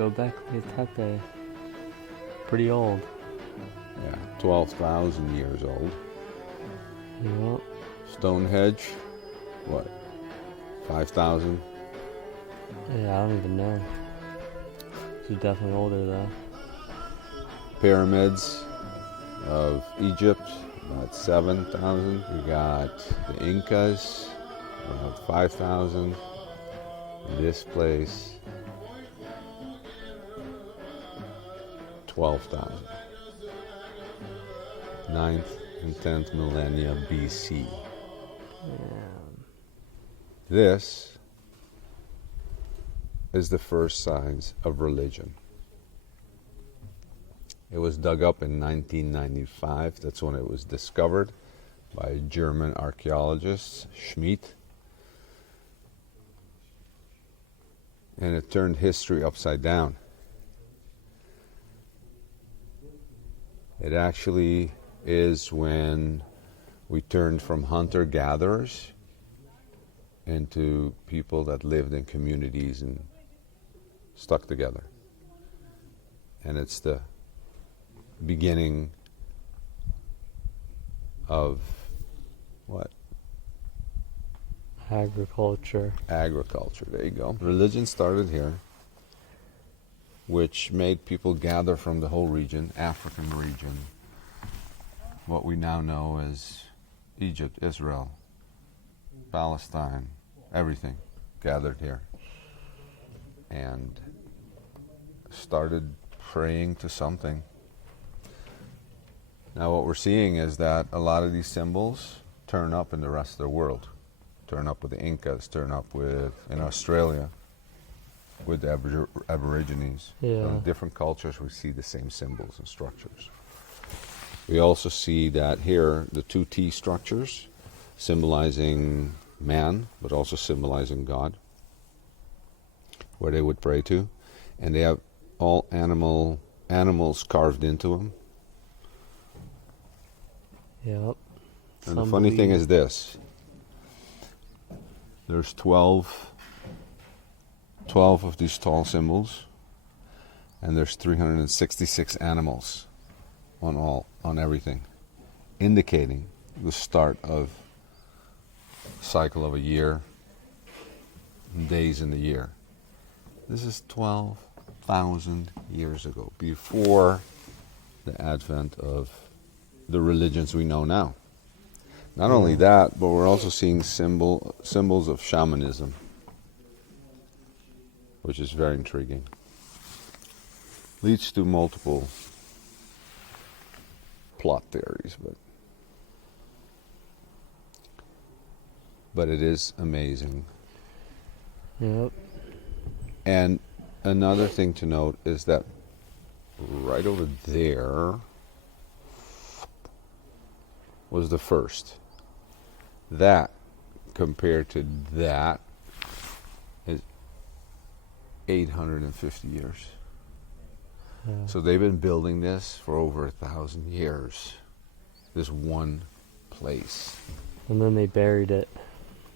Göbekli Tepe. Pretty old. Yeah, 12,000 years old. Yeah. Stonehenge, what, 5,000? Yeah, I don't even know. She's definitely older though. Pyramids of Egypt, about 7,000. We got the Incas, about 5,000. This place, 12,000. 9th and 10th millennia BC. Yeah. This is the first signs of religion. It was dug up in 1995. That's when it was discovered by German archaeologists, Schmidt. And it turned history upside down. It actually is when we turned from hunter-gatherers into people that lived in communities and stuck together. And it's the beginning of what? Agriculture. Agriculture, there you go. Religion started here, which made people gather from the whole region, African region, what we now know as Egypt, Israel, Palestine, everything gathered here. And started praying to something. Now what we're seeing is that a lot of these symbols turn up in the rest of the world. Turn up with the Incas, turn up with, in Australia, with the Aborigines. Yeah. So in different cultures we see the same symbols and structures. We also see that here, the two T structures, symbolizing man, but also symbolizing God, where they would pray to. And they have all animals carved into them. Yep. And the funny thing is this. There's 12 of these tall symbols, and there's 366 animals on everything, indicating the start of the cycle of a year, days in the year. This is 12,000 years ago, before the advent of the religions we know now. Not only that, but we're also seeing symbols of shamanism, which is very intriguing. Leads to multiple plot theories, but it is amazing. Yep. And another thing to note is that right over there was the first. That, compared to that, is 850 years. Yeah. So they've been building this for over 1,000 years. This one place. And then they buried it.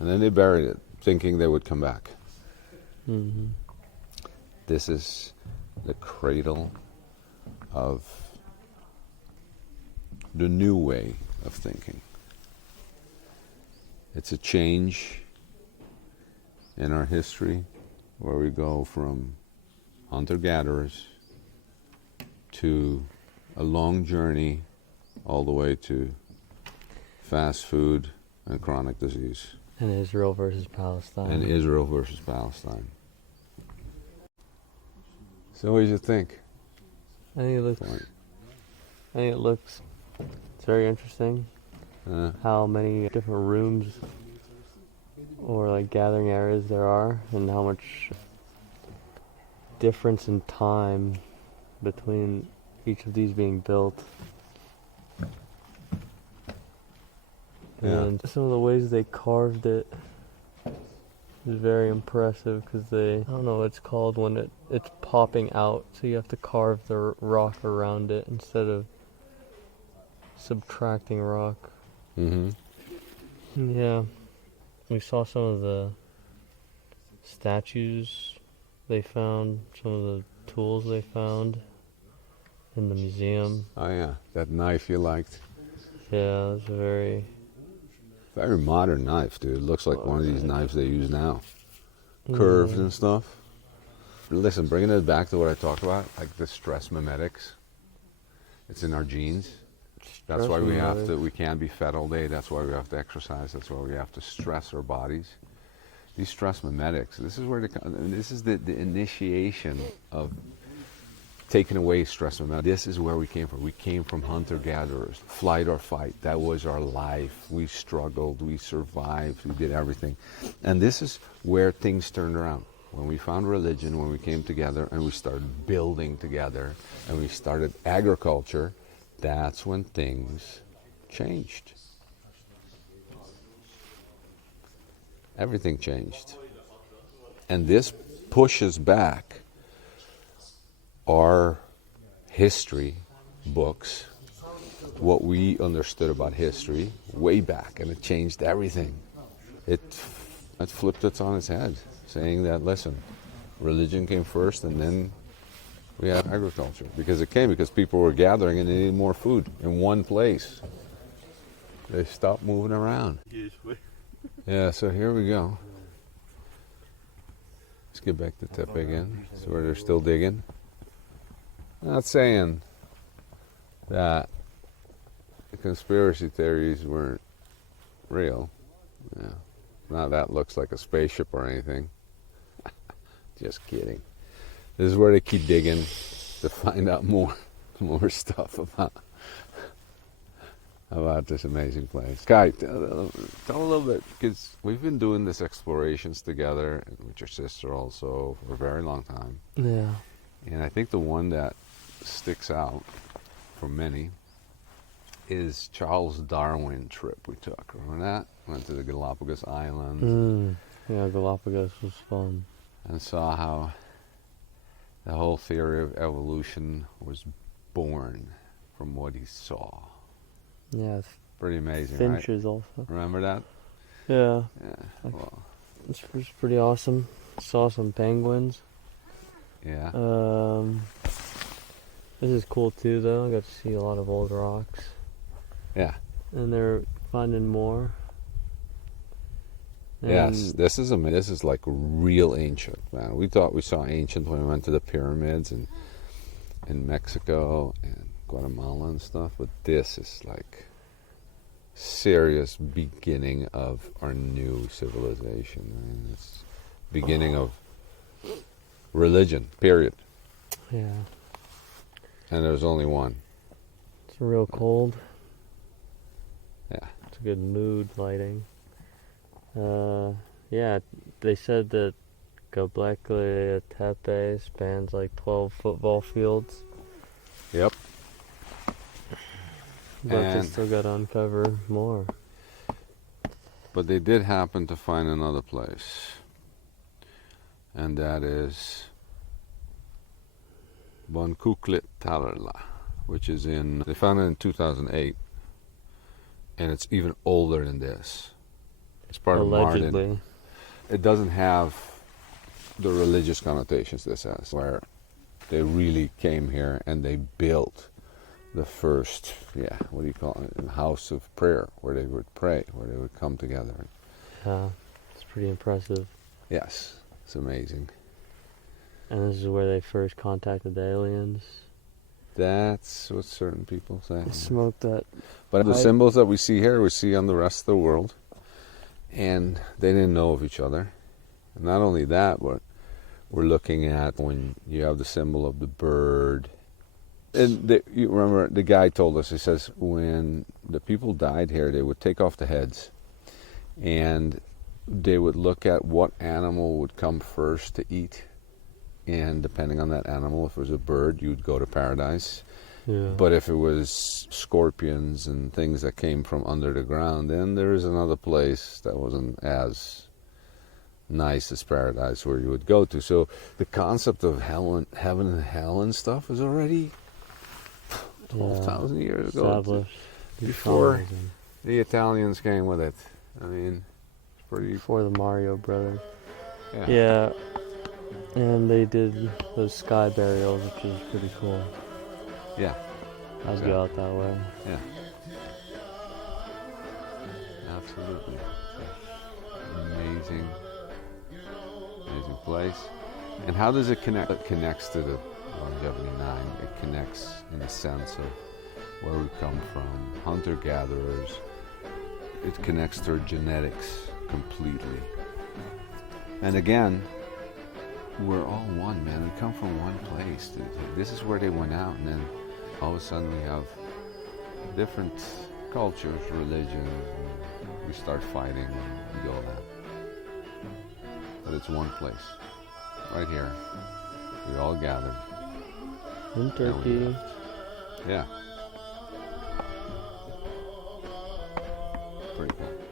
And then they buried it, thinking they would come back. Mm-hmm. This is the cradle of the new way of thinking. It's a change in our history where we go from hunter-gatherers to a long journey all the way to fast food and chronic disease. And Israel versus Palestine. And Israel versus Palestine. So what do you think? I think it looks it's very interesting. How many different rooms or like gathering areas there are, and how much difference in time between each of these being built. Yeah. And some of the ways they carved it is very impressive, because I don't know what it's called when it's popping out, so you have to carve the rock around it instead of subtracting rock. Mm-hmm. Yeah. We saw some of the statues they found, some of the tools they found in the museum. Oh yeah, that knife you liked. Yeah, it's very Modern knife, dude. It looks like one of these knives they use now. Curved and stuff. Listen, bringing it back to what I talked about, like the stress mimetics. It's in our genes. That's why we can't be fed all day. That's why we have to exercise. That's why we have to stress our bodies. These stress mimetics, this is the initiation of taking away stress mimetics. This is where we came from. We came from hunter-gatherers, flight or fight. That was our life. We struggled, we survived, we did everything. And this is where things turned around. When we found religion, when we came together and we started building together and we started agriculture, that's when things changed. Everything changed. And this pushes back our history books, what we understood about history way back, and it changed everything. It flipped it on its head, saying that, listen, religion came first and then we had agriculture. Because people were gathering and they needed more food in one place. They stopped moving around. Yeah, so here we go. Let's get back to Tepe again. So where they're still digging. I'm not saying that the conspiracy theories weren't real. Yeah. Now that looks like a spaceship or anything. Just kidding. This is where they keep digging to find out more stuff about this amazing place. Kai, tell a little bit, because we've been doing this explorations together, and with your sister also, for a very long time. Yeah. And I think the one that sticks out for many is Charles Darwin trip we took. Remember that? Went to the Galapagos Islands. Yeah, Galapagos was fun. And saw how the whole theory of evolution was born from what he saw. Yeah, pretty amazing, finches right? also. Remember that? Yeah. Yeah. Well, it's pretty awesome. Saw some penguins. Yeah. This is cool too, though. I got to see a lot of old rocks. Yeah. And they're finding more. And yes, this is like real ancient, man. We thought we saw ancient when we went to the pyramids and in Mexico and Guatemala and stuff, but this is like serious beginning of our new civilization. Man. It's beginning of religion, period. Yeah. And there's only one. It's real cold. Yeah. It's a good mood lighting. Yeah, they said that Göbekli Tepe spans like 12 football fields. Yep. But they still got to uncover more. But they did happen to find another place. And that is Göbeklitepe, which is they found it in 2008. And it's even older than this. It's part Allegedly. of Mardin. It doesn't have the religious connotations this has, where they really came here and they built the first, what do you call it, house of prayer, where they would pray, where they would come together. Yeah, it's pretty impressive. Yes, it's amazing. And this is where they first contacted the aliens. That's what certain people say. They smoked that. But the symbols that we see here, we see on the rest of the world. And they didn't know of each other. And not only that, but we're looking at when you have the symbol of the bird. And you remember, the guy told us, he says, when the people died here, they would take off the heads. And they would look at what animal would come first to eat. And depending on that animal, if it was a bird, you'd go to paradise. Yeah. But if it was scorpions and things that came from under the ground, then there is another place that wasn't as nice as paradise where you would go to. So the concept of heaven and hell and stuff is already 12,000 years ago. Established. Before the Italians came with it. I mean, it's pretty... Before the Mario Brothers. Yeah. Yeah. And they did those sky burials, which is pretty cool. Yeah. I'd go out that way. Yeah. Absolutely. Amazing place. And how does it connect? It connects to the Longevity 9. It connects in the sense of where we come from, hunter-gatherers. It connects to our genetics completely. And again, we're all one, man. We come from one place. This is where they went out, and then all of a sudden we have different cultures, religions, and we start fighting and we do all that. But it's one place, right here. We all gathered. In Turkey. Yeah. Pretty cool.